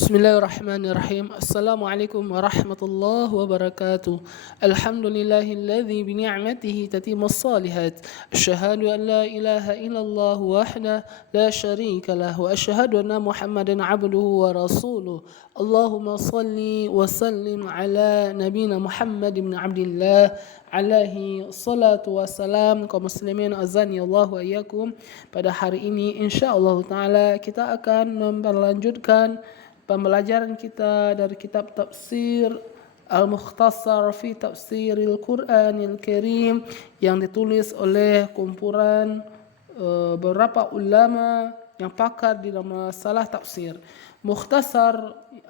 Bismillahirrahmanirrahim. Assalamualaikum warahmatullahi wabarakatuh. Alhamdulillahilladzi bi ni'matihi tatimmus shalihat. Asyhadu an la ilaha illallah wahdahu la syarika lah wa asyhadu anna Muhammadan 'abduhu wa rasuluh. Allahumma shalli wa sallim ala nabiyyina Muhammad bin Abdillah alaihi salatu wassalam. Kaum muslimin azani Allah wa iyyakum. Pada hari ini insyaallah taala kita akan melanjutkan pembelajaran kita dari kitab tafsir Al-Mukhtasar fi Tafsiril Quranil Karim yang ditulis oleh kumpulan beberapa ulama yang pakar di dalam masalah tafsir. Mukhtasar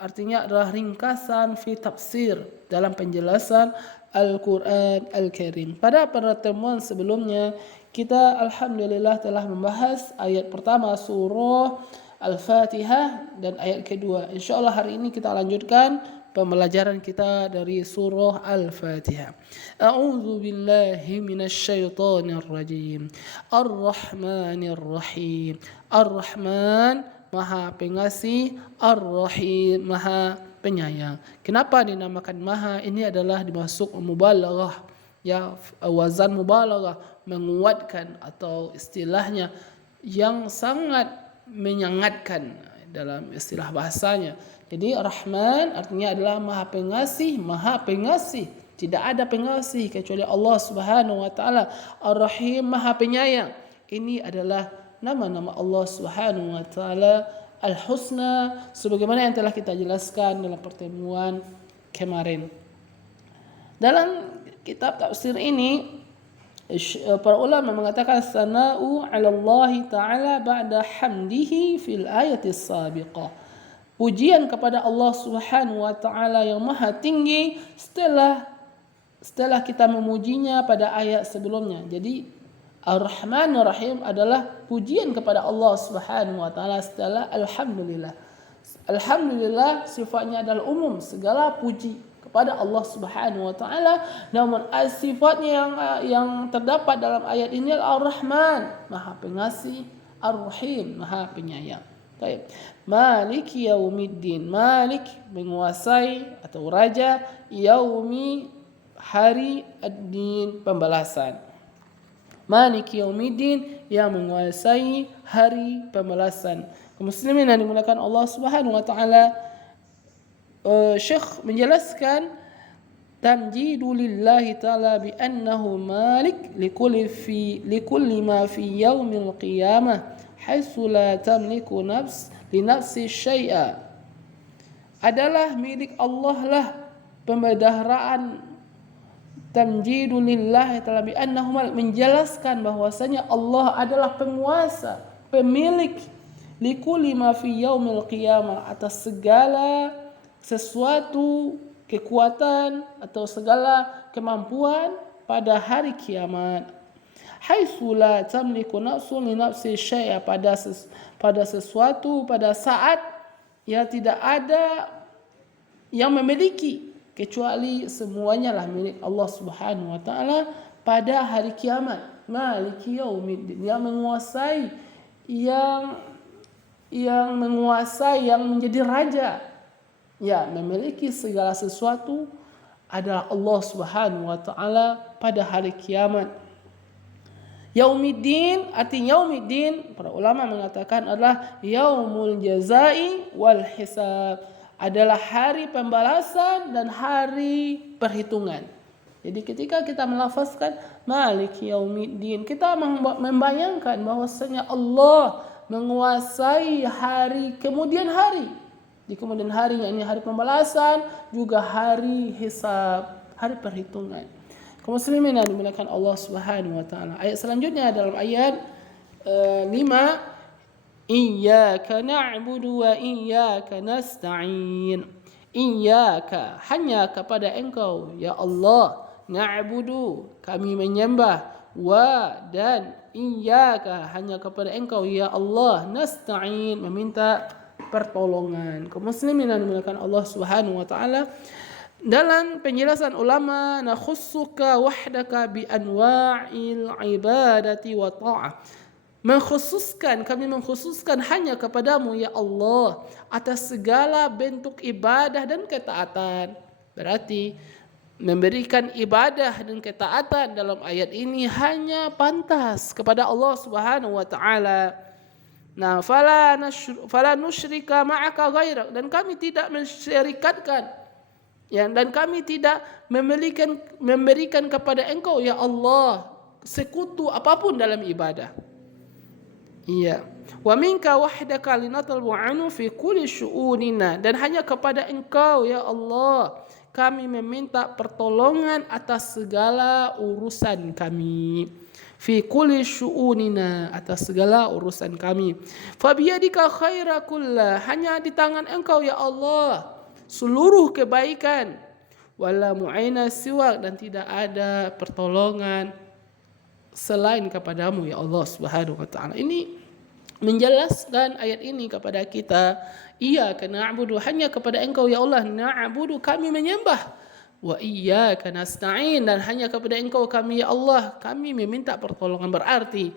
artinya adalah ringkasan fi tafsir dalam penjelasan Al-Quran Al-Karim. Pada pertemuan sebelumnya kita alhamdulillah telah membahas ayat pertama surah Al-Fatihah dan ayat kedua. InsyaAllah hari ini kita lanjutkan pembelajaran kita dari surah Al-Fatihah. A'udzu billahi minasyaitonir rajim. Ar-Rahmanir Rahim. Ar-Rahman Maha Pengasih, Ar-Rahim Maha Penyayang. Kenapa dinamakan Maha? Ini adalah dimasuk mubalaghah, ya, wazan mubalaghah, menguatkan atau istilahnya yang sangat menyangatkan dalam istilah bahasanya. Jadi Rahman artinya adalah Maha Pengasih, Maha Pengasih. Tidak ada pengasih kecuali Allah Subhanahu wa taala. Ar-Rahim Maha Penyayang. Ini adalah nama-nama Allah Subhanahu wa taala Al-Husna sebagaimana yang telah kita jelaskan dalam pertemuan kemarin. Dalam kitab tafsir ini para ulama mengatakan sana'u 'ala Allah Ta'ala ba'da hamdihi fil ayati sabiqah. Pujian kepada Allah Subhanahu wa taala yang maha tinggi setelah kita memujinya pada ayat sebelumnya. Jadi Ar-Rahman Ar-Rahim adalah pujian kepada Allah Subhanahu wa taala setelah alhamdulillah. Alhamdulillah sifatnya adalah umum, segala puji kepada Allah Subhanahu wa taala. Namun sifatnya yang terdapat dalam ayat ini adalah Ar-Rahman, Maha Pengasih, Ar-Rahim, Maha Penyayang. Baik. Malik yaumiddin. Malik menguasai atau raja, yaumi hari ad-din pembalasan. Malik yaumiddin yang menguasai hari pembalasan. Kaum muslimin yang dimuliakan Allah Subhanahu wa taala, Syekh menjelaskan tamjidu lillahi ta'ala bi annahu malik likulli ma fi yaumil qiyamah haitsu la tamliku li nafsi syai'a. Adalah milik Allah lah pemeliharaan. Tamjidu lillahi ta'ala bi annahu malik, menjelaskan bahwasanya Allah adalah penguasa, pemilik likulli ma fi yaumil qiyamah, atas segala sesuatu kekuatan atau segala kemampuan pada hari kiamat. Haitsu la tamliku nafsun li nafsi syai'a, pada sesuatu pada saat ya tidak ada yang memiliki kecuali semuanya lah milik Allah Subhanahu wa taala pada hari kiamat. Maliki yaumiddin, yang menguasai yang menjadi raja, ya, memiliki segala sesuatu adalah Allah Subhanahu wa taala pada hari kiamat. Yaumiddin, arti yaumiddin para ulama mengatakan adalah yaumul jazai wal hisab, adalah hari pembalasan dan hari perhitungan. Jadi ketika kita melafazkan Malik yaumiddin, kita membayangkan bahwasanya Allah menguasai hari kemudian hari. Di kemudian hari, yakni hari pembalasan, juga hari hisab, hari perhitungan. Kaum muslimin yang dimuliakan Allah Subhanahu wa taala. Ayat selanjutnya dalam ayat 5, Iyyaka na'budu wa iyyaka nasta'in. Iyyaka, hanya kepada Engkau ya Allah, na'budu, kami menyembah, wa, dan iyyaka, hanya kepada Engkau ya Allah, nasta'in, meminta pertolongan. Kaum muslimin yang dimuliakan Allah Subhanahu wa taala, dalam penjelasan ulama, nakhussuka wahdaka bi anwa'il ibadati wa ta'ah. kami mengkhususkan hanya kepadamu ya Allah atas segala bentuk ibadah dan ketaatan. Berarti memberikan ibadah dan ketaatan dalam ayat ini hanya pantas kepada Allah Subhanahu wa taala. Nah, fala nusyrika ma'aka ghairak, dan kami tidak mensyirikatkan dan kami tidak memberikan kepada Engkau ya Allah sekutu apapun dalam ibadah. Iya. Wa minka wahdaka linatlubu anhu fi kulli syu'unina, dan hanya kepada Engkau ya Allah kami meminta pertolongan atas segala urusan kami. Fi kulli syu'unina, atas segala urusan kami. Fa biyadika khaira kullah, hanya di tangan Engkau ya Allah seluruh kebaikan. Wala mu'aina siwak, dan tidak ada pertolongan selain kepadamu ya Allah Subhanahu wa taala. Ini menjelaskan ayat ini kepada kita, iyyaka na'budu, hanya kepada Engkau ya Allah na'budu, kami menyembah, wa iyyaka nasta'in, dan hanya kepada Engkau kami ya Allah kami meminta pertolongan. Berarti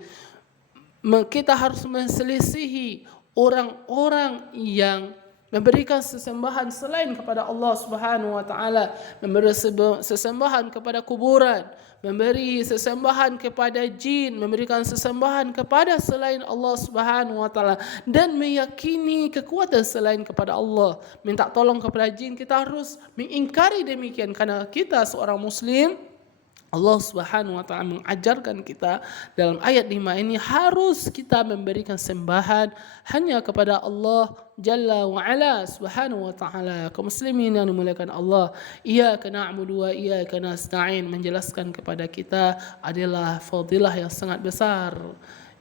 kita harus menselisihi orang-orang yang memberikan sesembahan selain kepada Allah Subhanahu wa taala, memberi sesembahan kepada kuburan, memberi sesembahan kepada jin, memberikan sesembahan kepada selain Allah Subhanahu wa taala, dan meyakini kekuatan selain kepada Allah, minta tolong kepada jin. Kita harus mengingkari demikian karena kita seorang muslim. Allah Subhanahu wa taala mengajarkan kita dalam ayat 5 ini harus kita memberikan sembahan hanya kepada Allah Jalla wa Ala Subhanahu wa taala. Kaum muslimin yang dimuliakan Allah, iyyaka na'budu wa iyyaka nasta'in menjelaskan kepada kita adalah fadilah yang sangat besar.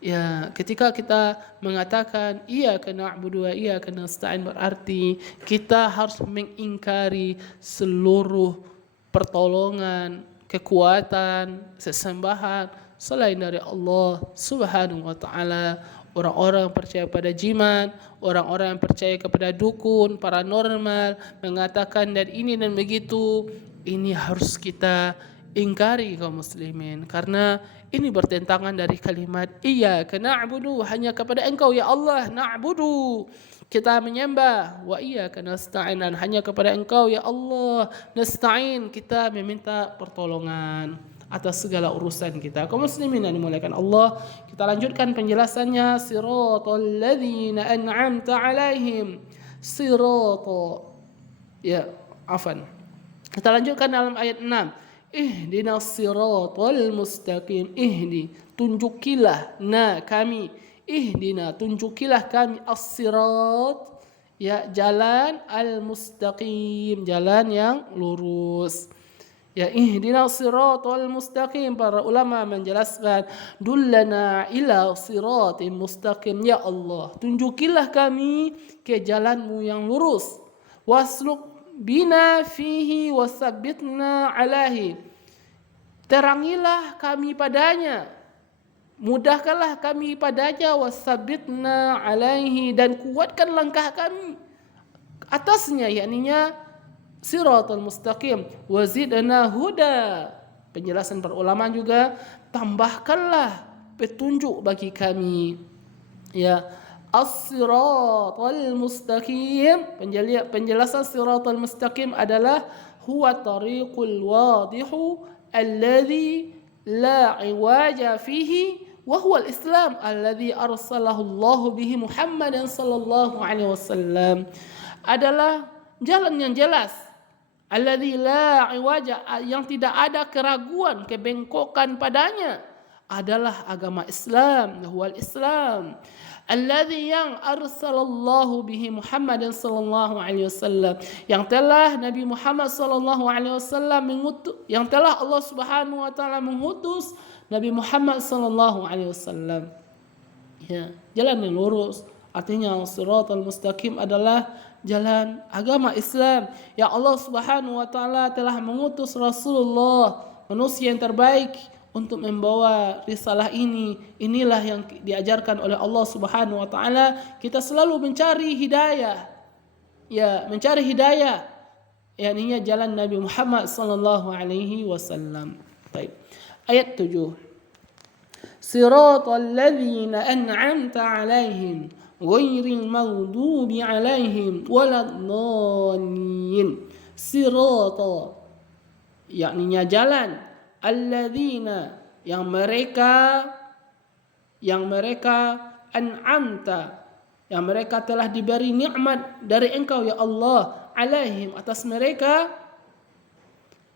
Ya, ketika kita mengatakan iyyaka na'budu wa iyyaka nasta'in, berarti kita harus mengingkari seluruh pertolongan, kekuatan, sesembahan selain dari Allah Subhanahu wa taala. Orang-orang percaya pada jimat, orang-orang yang percaya kepada dukun, paranormal, mengatakan dan ini dan begitu, ini harus kita ingkari kaum muslimin, karena ini bertentangan dari kalimat iyyaka na'budu, hanya kepada Engkau ya Allah na'budu kita menyembah, wa iyyaka nasta'in, dan hanya kepada Engkau ya Allah nasta'in kita meminta pertolongan atas segala urusan kita. Kaum muslimin yang dimuliakan Allah, kita lanjutkan penjelasannya. Siratal ladzina an'amta 'alaihim. Kita lanjutkan dalam ayat 6. Ihdinas siratal mustaqim. Tunjukilah kami. Ihdina, tunjukilah kami as-sirat, ya, jalan al-mustaqim, jalan yang lurus. Ya, ihdinas siratal mustaqim, para ulama menjelaskan dullana ila siratin mustaqim, ya Allah tunjukilah kami ke jalanmu yang lurus. Wasluk bina fihi wasabbitna alaihi, terangilah kami padanya, mudahkanlah kami padanya, wasabbitna alaihi, dan kuatkan langkah kami atasnya, yakninya siratal mustaqim. Wazidna huda, penjelasan para ulama juga, tambahkanlah petunjuk bagi kami. Ya, as-siratal mustaqim, penjelasan siratal mustaqim adalah huwa tariqul wadihu alladhi la iwaja fihi wa huwa al-islam alladhi arsalahu Allah bihi Muhammadan sallallahu alaihi wasallam, adalah jalan yang jelas, alladzi la iwaja, yang tidak ada keraguan, kebengkokan padanya, adalah agama Islam, huwal Islam, alladzi yang arsalallahu bihi Muhammadan sallallahu alaihi wasallam, yang telah Nabi Muhammad sallallahu alaihi wasallam mengutus, yang telah Allah Subhanahu wa taala mengutus Nabi Muhammad sallallahu alaihi wasallam. Ya, jalan yang lurus, artinya siratal mustaqim adalah jalan agama Islam. Ya, Allah Subhanahu wa taala telah mengutus Rasulullah, manusia yang terbaik, untuk membawa risalah ini. Inilah yang diajarkan oleh Allah Subhanahu wa taala. Kita selalu mencari hidayah. Ya, mencari hidayah, yakni jalan Nabi Muhammad sallallahu alaihi wasallam. Baik. Ayat 7. Siratal ladzina an'amta 'alaihim ghairil maghdubi 'alaihim waladdallin. Sirata, yakninya jalan, alladzina, yang mereka an'amta, yang mereka telah diberi nikmat dari Engkau ya Allah, alaihim, atas mereka,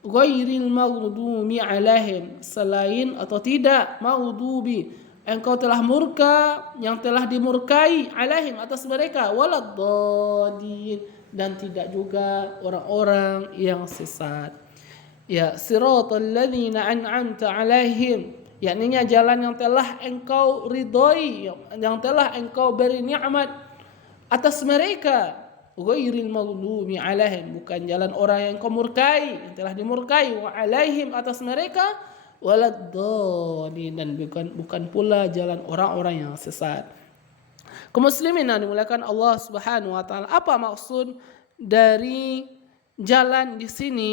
ghairil maghdubi alaihim, selain atau tidak, maghdubi, Engkau telah murka, yang telah dimurkai, alaihim, atas mereka, waladdallin, dan tidak juga orang-orang yang sesat. Ya, siratal ladzina an'amta alaihim, yakninya jalan yang telah Engkau ridhoi, yang telah Engkau beri nikmat atas mereka. Ghairil maghdubi alaihim, bukan jalan orang yang Engkau murkai, yang telah dimurkai, wa alaihim, atas mereka, waladdallin, dan bukan pula jalan orang-orang yang sesat. Kaum muslimin yang dimuliakan Allah Subhanahu wa taala, apa maksud dari jalan di sini?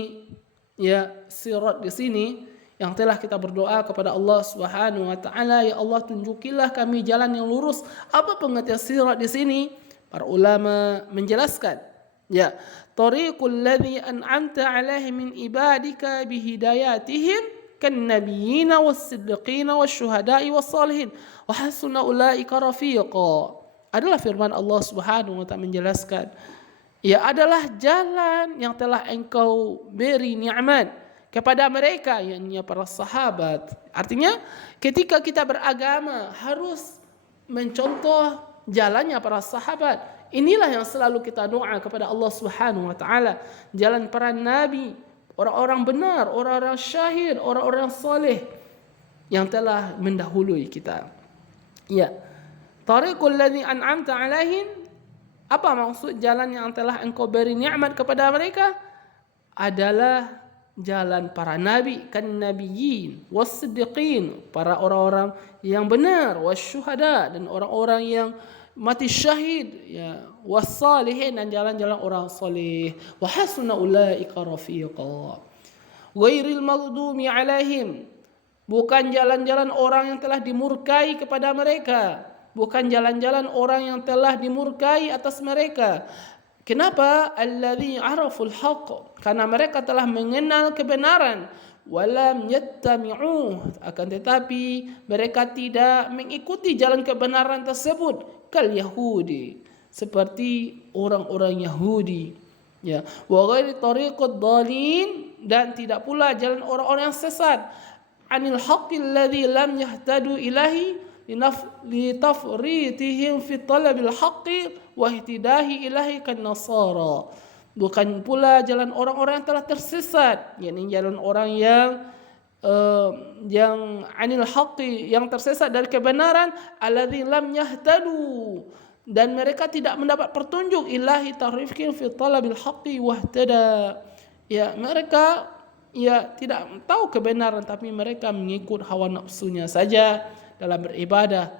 Ya, sirat di sini yang telah kita berdoa kepada Allah Subhanahu wa taala, ya Allah tunjukilah kami jalan yang lurus. Apa pengertian sirat di sini? Para ulama menjelaskan, ya, tariqul ladzi an'amta 'alaihi min ibadika bihidayatihim kan nabiyina was-siddiqina wasyuhada'i was-salihin wa hasuna ulaika rafiqa. Adalah firman Allah Subhanahu wa taala menjelaskan, ya, adalah jalan yang telah Engkau beri nikmat kepada mereka, yakni para sahabat. Artinya ketika kita beragama harus mencontoh jalannya para sahabat. Inilah yang selalu kita doa kepada Allah Subhanahu wa taala, jalan para nabi, orang-orang benar, orang-orang syahid, orang-orang soleh yang telah mendahului kita. Ya, tariqul ladzi an'amta 'alaihim, apa maksud jalan yang telah Engkau beri nikmat kepada mereka? Adalah jalan para nabi, kan nabiyyin was-siddiqin, para orang-orang yang benar, wasyuhada, dan orang-orang yang mati syahid, ya, was-salihin, dan jalan-jalan orang saleh, wa hasuna ulaika rafiqa. Ghairil maghdubi alaihim, bukan jalan-jalan orang yang telah dimurkai kepada mereka, bukan jalan-jalan orang yang telah dimurkai atas mereka. Kenapa? Alladzi araful haqq, karena mereka telah mengenal kebenaran, walam yattami'u, akan tetapi mereka tidak mengikuti jalan kebenaran tersebut, kal yahudi, seperti orang-orang Yahudi, ya, wa ghairi tariqad dhalin, dan tidak pula jalan orang-orang yang sesat, anil haqqil ladzi lam yahtadu ilahi litafritihim fi talabil haqqi wa ihtidahi ilahi kan nasara, bukan pula jalan orang-orang yang telah tersesat, yakni jalan orang yang anil haqqi, yang tersesat dari kebenaran, alladzi lam yahtadu, dan mereka tidak mendapat petunjuk, ilahi tarifkin fi talabil haqqi wa ihtada, ya, mereka tidak tahu kebenaran tapi mereka mengikut hawa nafsunya saja dalam beribadah,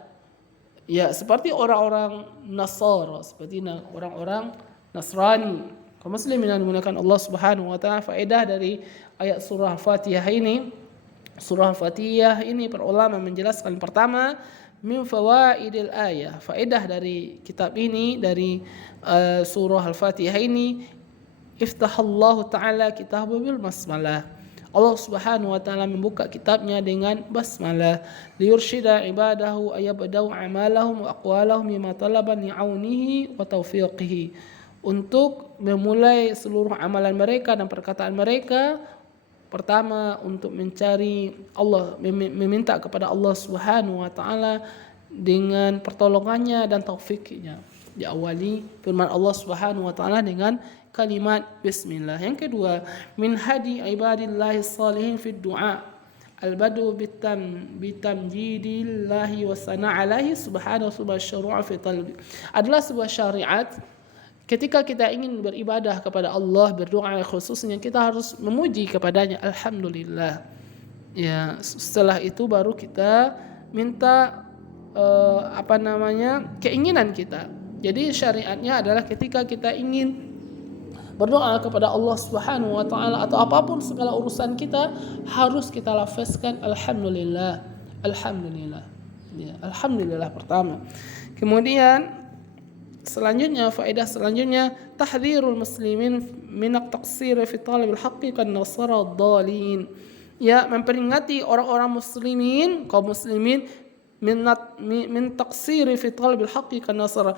ya, seperti orang-orang Nasara, seperti orang-orang Nasrani. Kaum muslimin yang dimuliakan Allah Subhanahu wa taala, faedah dari ayat surah Al-Fatihah ini, para ulama menjelaskan, pertama, min fawaidil ayah, faedah dari kitab ini, dari surah Al-Fatihah ini, iftahallahu ta'ala kitabu bil basmalah, Allah Subhanahu wa taala membuka kitabnya dengan basmalah, liyursyida ibadahu ayabda'u amalahum wa aqwalahum bima talaba li'aunihi wa taufiqihi, untuk memulai seluruh amalan mereka dan perkataan mereka, pertama untuk mencari Allah, meminta kepada Allah Subhanahu wa taala dengan pertolongannya dan taufiknya. Diawali firman Allah Subhanahu wa taala dengan kalimat bismillah. Yang kedua, min hadi ibadillahi salihin fi du'a, al-badu bitamjidillahi wa sana'alahi subhanahu wa syuru'a fi talbi, adalah sebuah syariat. Ketika kita ingin beribadah kepada Allah, berdoa khususnya, kita harus memuji kepadanya, alhamdulillah. Ya, setelah itu baru kita minta keinginan kita. Jadi syariatnya adalah ketika kita ingin berdoa kepada Allah Subhanahu wa taala atau apapun segala urusan kita, harus kita lafazkan alhamdulillah. Alhamdulillah. Ya, alhamdulillah pertama. Kemudian selanjutnya, faedah selanjutnya, tahdhirul muslimin min at-taqsir fi talab al-haqqi kan nasara ad-dhalin. Ya, memperingati orang-orang muslimin, kaum muslimin min taqsir fi talab al-haqqi kan nasara,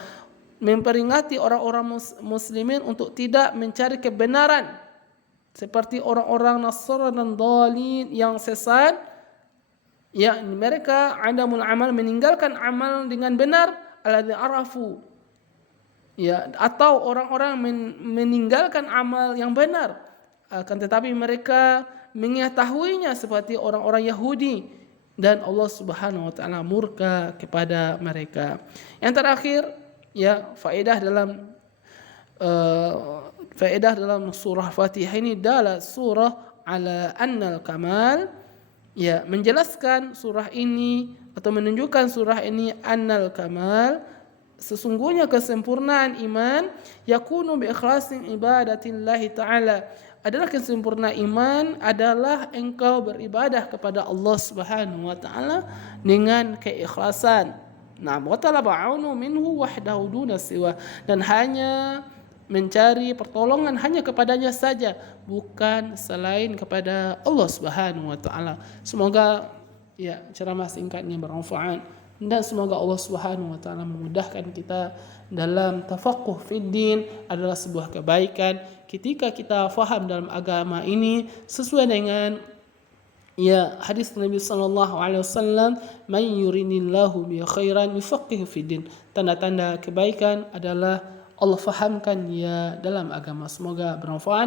memperingati orang-orang muslimin untuk tidak mencari kebenaran seperti orang-orang Nasara dan dhalin yang sesat. Ya, mereka adamul amal, meninggalkan amal dengan benar, alladzi arafu. Ya, atau orang-orang meninggalkan amal yang benar, akan tetapi mereka mengetahuinya seperti orang-orang Yahudi, dan Allah Subhanahu wa taala murka kepada mereka. Yang terakhir, ya, faedah dalam surah Fatihah ini adalah surah ala annal kamal, ya, menjelaskan surah ini atau menunjukkan surah ini annal kamal, sesungguhnya kesempurnaan iman, yakunu bi ikhlasin ibadatillahi ta'ala, adalah kesempurnaan iman adalah engkau beribadah kepada Allah Subhanahu wa taala dengan keikhlasan. Nah, wa talaba aunu minhu wahdahu duna siwa, dan hanya mencari pertolongan hanya kepadanya saja, bukan selain kepada Allah Subhanahu wa taala. Semoga, ya, ceramah singkatnya bermanfaat, dan semoga Allah Subhanahu wa taala memudahkan kita dalam tafaqquh fid din. Adalah sebuah kebaikan ketika kita faham dalam agama ini sesuai dengan, ya, hadis Nabi sallallahu alaihi wasallam, "May yuridillahu bi khairan yufaqihu fid din." Tanda-tanda kebaikan adalah Allah fahamkan dia dalam agama. Semoga bermanfaat.